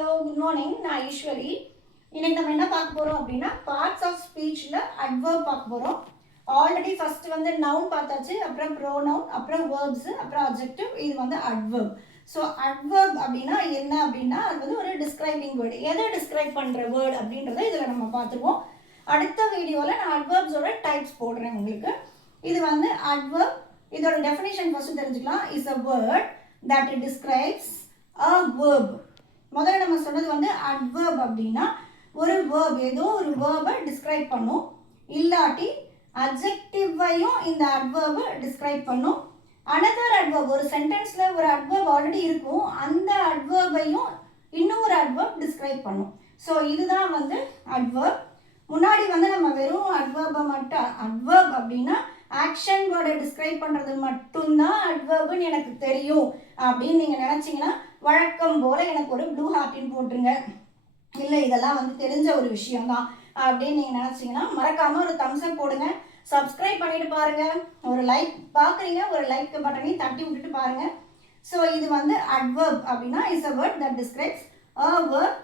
Hello good morning. நான் ஈஸ்வரி. இன்னைக்கு நம்ம என்ன பார்க்க போகிறோம் அப்படின்னா பார்ட்ஸ் ஆஃப் ஸ்பீச்சில் அட்வர்ப் பார்க்க போகிறோம். ஆல்ரெடி ஃபர்ஸ்ட் வந்து நவுன் பார்த்தாச்சு, அப்புறம் ப்ரோனவுன், அப்புறம் வேர்ப்ஸ், அப்புறம் அட்ஜெக்டிவ். இது வந்து அட்வர்ப். ஸோ அட்வர்ப் அப்படின்னா என்ன அப்படின்னா அது வந்து ஒரு டிஸ்கிரைபிங் வேர்டு. எதை டிஸ்கிரைப் பண்ணுற வேர்டு அப்படின்றத இதில் நம்ம பார்த்துருவோம். அடுத்த வீடியோவில் நான் அட்வர்ப்ஸோட டைப்ஸ் போடுறேன் உங்களுக்கு. இது வந்து அட்வர்ப். இதோட டெஃபினேஷன் ஃபர்ஸ்ட் தெரிஞ்சுக்கலாம். Is a word that it describes a verb. முதல்ல நம்ம சொன்னது வந்து adverb அப்படின்னா ஒரு verb, ஏதோ ஒரு verb-ஐ டிஸ்கிரைப் பண்ணும். இல்லாட்டி adjective-ஐயும் இந்த adverb டிஸ்கிரைப் பண்ணும். another adverb, ஒரு சென்டென்ஸ்ல ஒரு adverb ஆல்ரெடி இருக்கும், அந்த adverb-ஐயும் இன்னொரு adverb டிஸ்கிரைப் பண்ணும். ஸோ இதுதான் வந்து adverb. முன்னாடி வந்து நம்ம வெறும் adverb-ஐ மட்டும் adverb அப்படின்னா ஆக்ஷன் வேர்டை டிஸ்கிரைப் பண்ணுறது மட்டும்தான் அட்வர்ப்னு எனக்கு தெரியும் அப்படின்னு நீங்கள் நினச்சிங்கன்னா வழக்கம் போல் எனக்கு ஒரு ப்ளூ ஹார்ட்டின் போட்டுருங்க. இல்லை இதெல்லாம் வந்து தெரிஞ்ச ஒரு விஷயம்தான் அப்படின்னு நீங்கள் நினச்சிங்கன்னா மறக்காமல் ஒரு தம்ஸ்அப் போடுங்க. சப்ஸ்கிரைப் பண்ணிட்டு பாருங்கள். ஒரு லைக் பார்க்குறீங்க, ஒரு லைக் பட்டனையும் தட்டி விட்டுட்டு பாருங்கள். ஸோ இது வந்து அட்வர்ப் அப்படின்னா is a word that describes a verb,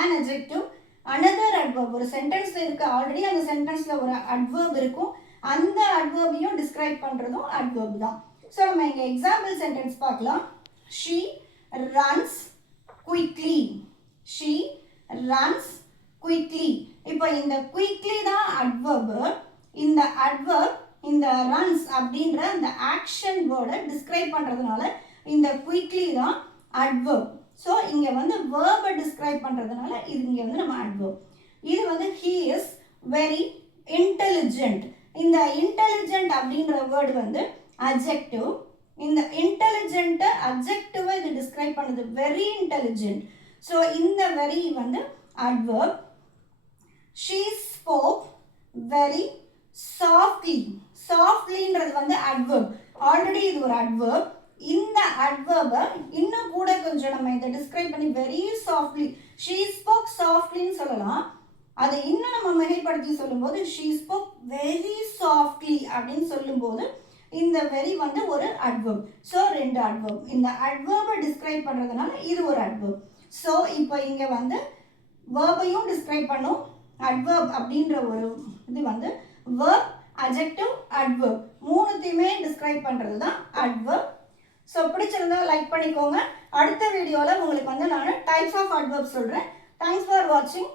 an adjective, another adverb. ஒரு சென்டென்ஸில் இருக்க ஆல்ரெடி அந்த சென்டென்ஸில் ஒரு அட்வர்ப் இருக்கும், அந்த அட்வர்பையும் டிஸ்கிரைப் பண்ணுறதும் அட்வர்ப் தான். ஸோ நம்ம இங்கே எக்ஸாம்பிள் சென்டென்ஸ் பார்க்கலாம். She runs quickly. She runs quickly. இப்போ இந்த quickly தான் அட்வர்ப். இந்த அட்வர்ப் இந்த runs அப்படின்ற அந்த ஆக்ஷன் வேர்டை டிஸ்கிரைப் பண்ணுறதுனால இந்த quickly தான் அட்வர்ப். ஸோ இங்கே வந்து வேர்பை டிஸ்கிரைப் பண்ணுறதுனால இது இங்கே வந்து நம்ம அட்வர்ப். இது வந்து he is very intelligent. இந்த இன்டெலிஜென்ட் அப்படின்ற வேர்டு வந்து அட்ஜெக்டிவ். இந்த இன்டெலிஜென்ட்டை அட்ஜெக்டிவை இது டிஸ்கிரைப் பண்ணுது, வெரி இன்டெலிஜென்ட். ஸோ இந்த வெரி வந்து adverb. She spoke very softly. சாஃப்ட்லின்றது வந்து அட்வர்ப். ஆல்ரெடி இது ஒரு அட்வர்ப். இந்த அட்வர்பை இன்னும் கூட கொஞ்சம் நம்ம இதை டிஸ்கிரைப் பண்ணி வெரி சாஃப்ட்லி, ஷீ ஸ்போக் சாஃப்ட்லின்னு சொல்லலாம். அதை இன்னும் நம்ம மிகைப்படுத்தி சொல்லும்போது ஷீ ஸ்போக் வெரி சாஃப்ட்லி அப்படின்னு சொல்லும்போது இந்த வெரி வந்து ஒரு அட்வர்ப். ஸோ ரெண்டு அட்வர்ப். இந்த அட்வர்பை டிஸ்கிரைப் பண்ணுறதுனால இது ஒரு அட்வர்ப். ஸோ இப்போ இங்கே வந்து வேர்பையும் டிஸ்கிரைப் பண்ணும். அட்வர்ப் அப்படின்ற ஒரு இது வந்து வேர்ப், அட்ஜெக்டிவ், அட்வர்ப் மூணுத்தையுமே டிஸ்கிரைப் பண்ணுறது தான் அட்வர்ப். ஸோ பிடிச்சிருந்தா லைக் பண்ணிக்கோங்க. அடுத்த வீடியோவில் உங்களுக்கு வந்து நான் டைப்ஸ் ஆஃப் அட்வர்ப் சொல்கிறேன். தேங்க்ஸ் ஃபார் வாட்சிங்.